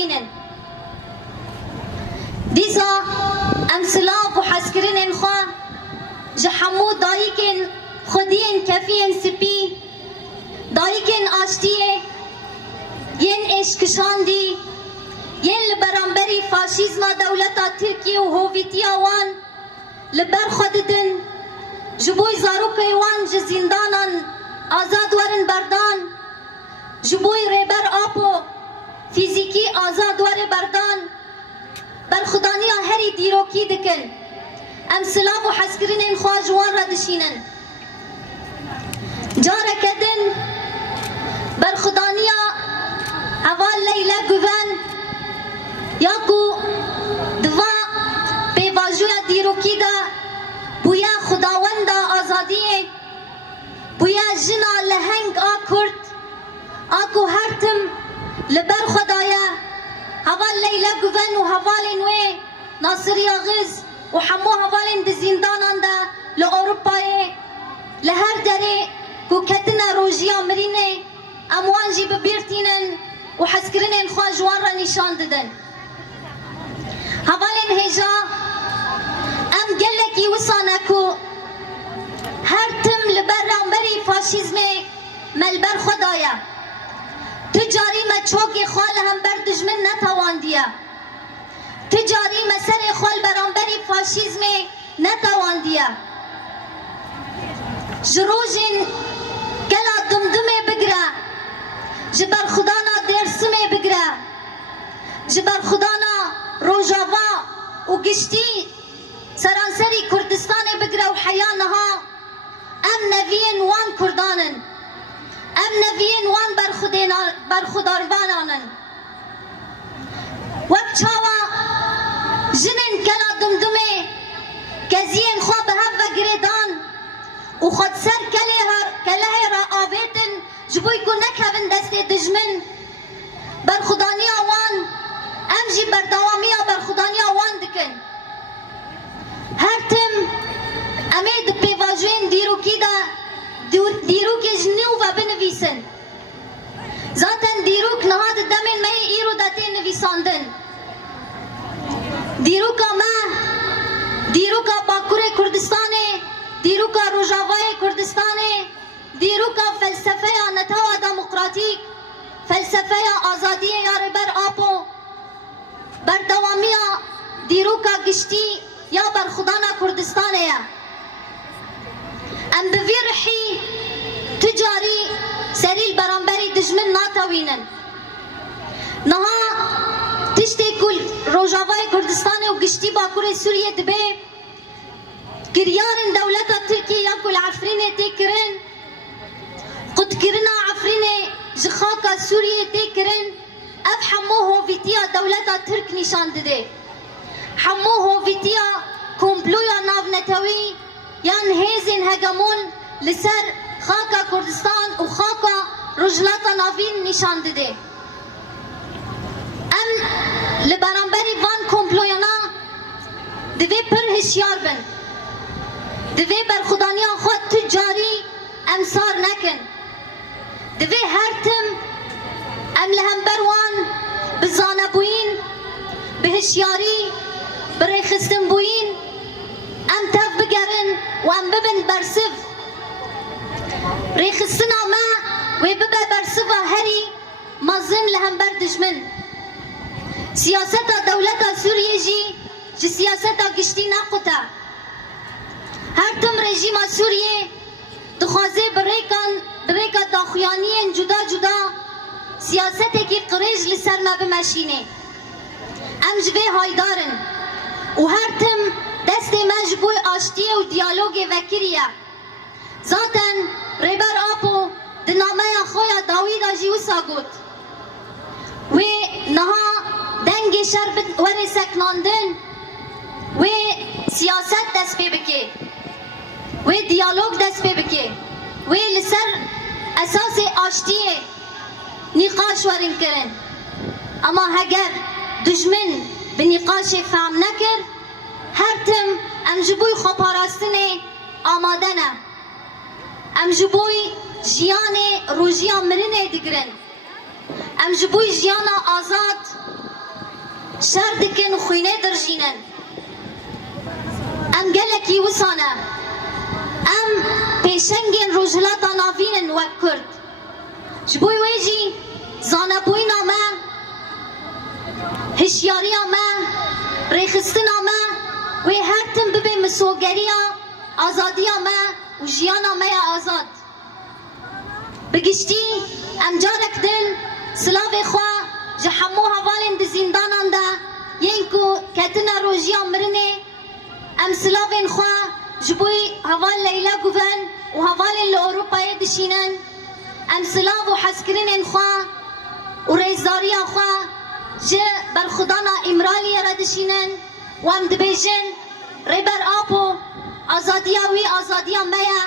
نتاوینن دیسا ام سلاف و حسکرین خواه جحمو دایکن خودین کفین سپی دایکن آشتیه ین اشکشاندی ین لبرانبری فاشیزما دولتا ترکیه و هویتیا وان لبر خوددن جبوی زاروکای وان جزیندانان آزاد ورن بردان جبوی ریبر آپو فیزیکی آزاد ور بردان برخدانیا هری دیروکی دکن ام سلاف و حسکرین خواه جوان را دشینن جاره کدن برخدانیا اول لیله گوون یاکو دوا پیواجویا دیروکی دا بویا خداوند آزادیه بویا جنا لهنگ آکرد آکو هرتم لبر خدایا اول لیله گوون و حوال نوی ناصری آغز و حمو حوالین دی زندانان دا لأوروپای لهر داره کو کتنا روژیا مرینه اموان جی ببیرتینن و حسکرینن خواه جوان را نشان ددن حوالین هجا ام گلکی وسانکو هر تم لبر رامبری فاشیزم ملبر خدایا تجاری ما چوکی خوال هم بر دجمن نتواندیا تجاری مسر خوال برانبری فاشیزم نتواندیا جروجین گلا دمدمه بگره جبر خدانا درسمه بگره جبر خدانا روجاوا و گشتی سرانسری کردستان بگره و حیانها ام نوین وان کردانن ام نوین وان برخوداروانانن وقت چاوا جنن کلا دمدمه کزین خواه به هف و گریدان و خود سر کله را آویتن جبوی کو نکهون دست دجمن برخودانی آوان ام جی بردوامی برخودانی آوان دکن هر تم امی دو پیواجوین دیروکی دا دیروک جنیو و بنویسن ذاتن دیروک نهاد دمین می ایرو داتی نویساندن دیروکا ما دیروکا باکور کردستانه دیروکا روجاوای کردستانه دیروکا فلسفه نتاوا دموکراتیک فلسفه آزادی یا ربر آپو بردوامی دیروکا گشتی یا برخودانا کردستانه یا ام بویرحی تجاری سریل برانبری دجمن ناتاوینن نها تشتی کل روجاوای کردستان و گشتی باکور سوریه دبه گریارن دولتا ترکیه یا کل عفرین تکرن قد کرنا عفرین جخاکا سوریه تکرن اف حمو هویتیا دولتا ترک نشان دده حمو هویتیا کمپلویا ناونتوی یان هیزن هگمون لسر خاکا کردستان و خاکا رجلاتا ناوین نشان دده ام لبرانبری وان کمپلویانا دوی پر هشیار بن دوی برخودانیا خود تجاری امسار نکن دوی هر تم ام لهمبر وان بزانه بوین به هشیاری برخستن بوین ام تف بگرن و ام ببن برسف ریخستنا ما و ببه برسفا هری مازن لهمبر دجمن سیاست دولت سوریه جی سیاست گشتی نقطه هر تم رژیم سوریه دخوازه بریکا داخویانی جدا سیاست کی قریج لسر ما بمشینه ام جوه هایدارن و هر تم دست ما جبوی آشتیه و دیالوگ وکریه ذاتن ریبر آپو دنامه خویا داوید آجی و ساگوت و نها دنگ شربت ور سکناندن و سیاست دست پی بکی و دیالوگ دست پی بکی و لسر اساس آشتیه نقاش ورن کرن اما اگر دجمن به نقاش فهم نکر هر تم ام جبوی خوپاراستنه آماده نه ام جبوی جیان روژیا مرنه دگرن ام جبوی جیان آزاد شر دکن و خوینه درجینن ام گلکی وسانه ام پیشنگین روجلاتا ناوینن وک کرد جبوی ویجی زانه بوی نامه هشیاری آمه ریخستن آمه وی هر تن ببه مسوگری آزادی آمه و جیان آمه آزاد بگشتی ام جارک دل سلاو خواه جحمو حوالن دی زندانان دا ینکو کتنا روژی مرنه ام سلاوین خواه جبوی حوال لیلا گوون و حوال لأوروپای دشینن ام سلاو و حسکرین خواه و ریزداری خواه جه برخدانا امرالی را دشینن و ام دبیجن ریبر آپو آزادیا وی آزادیا میا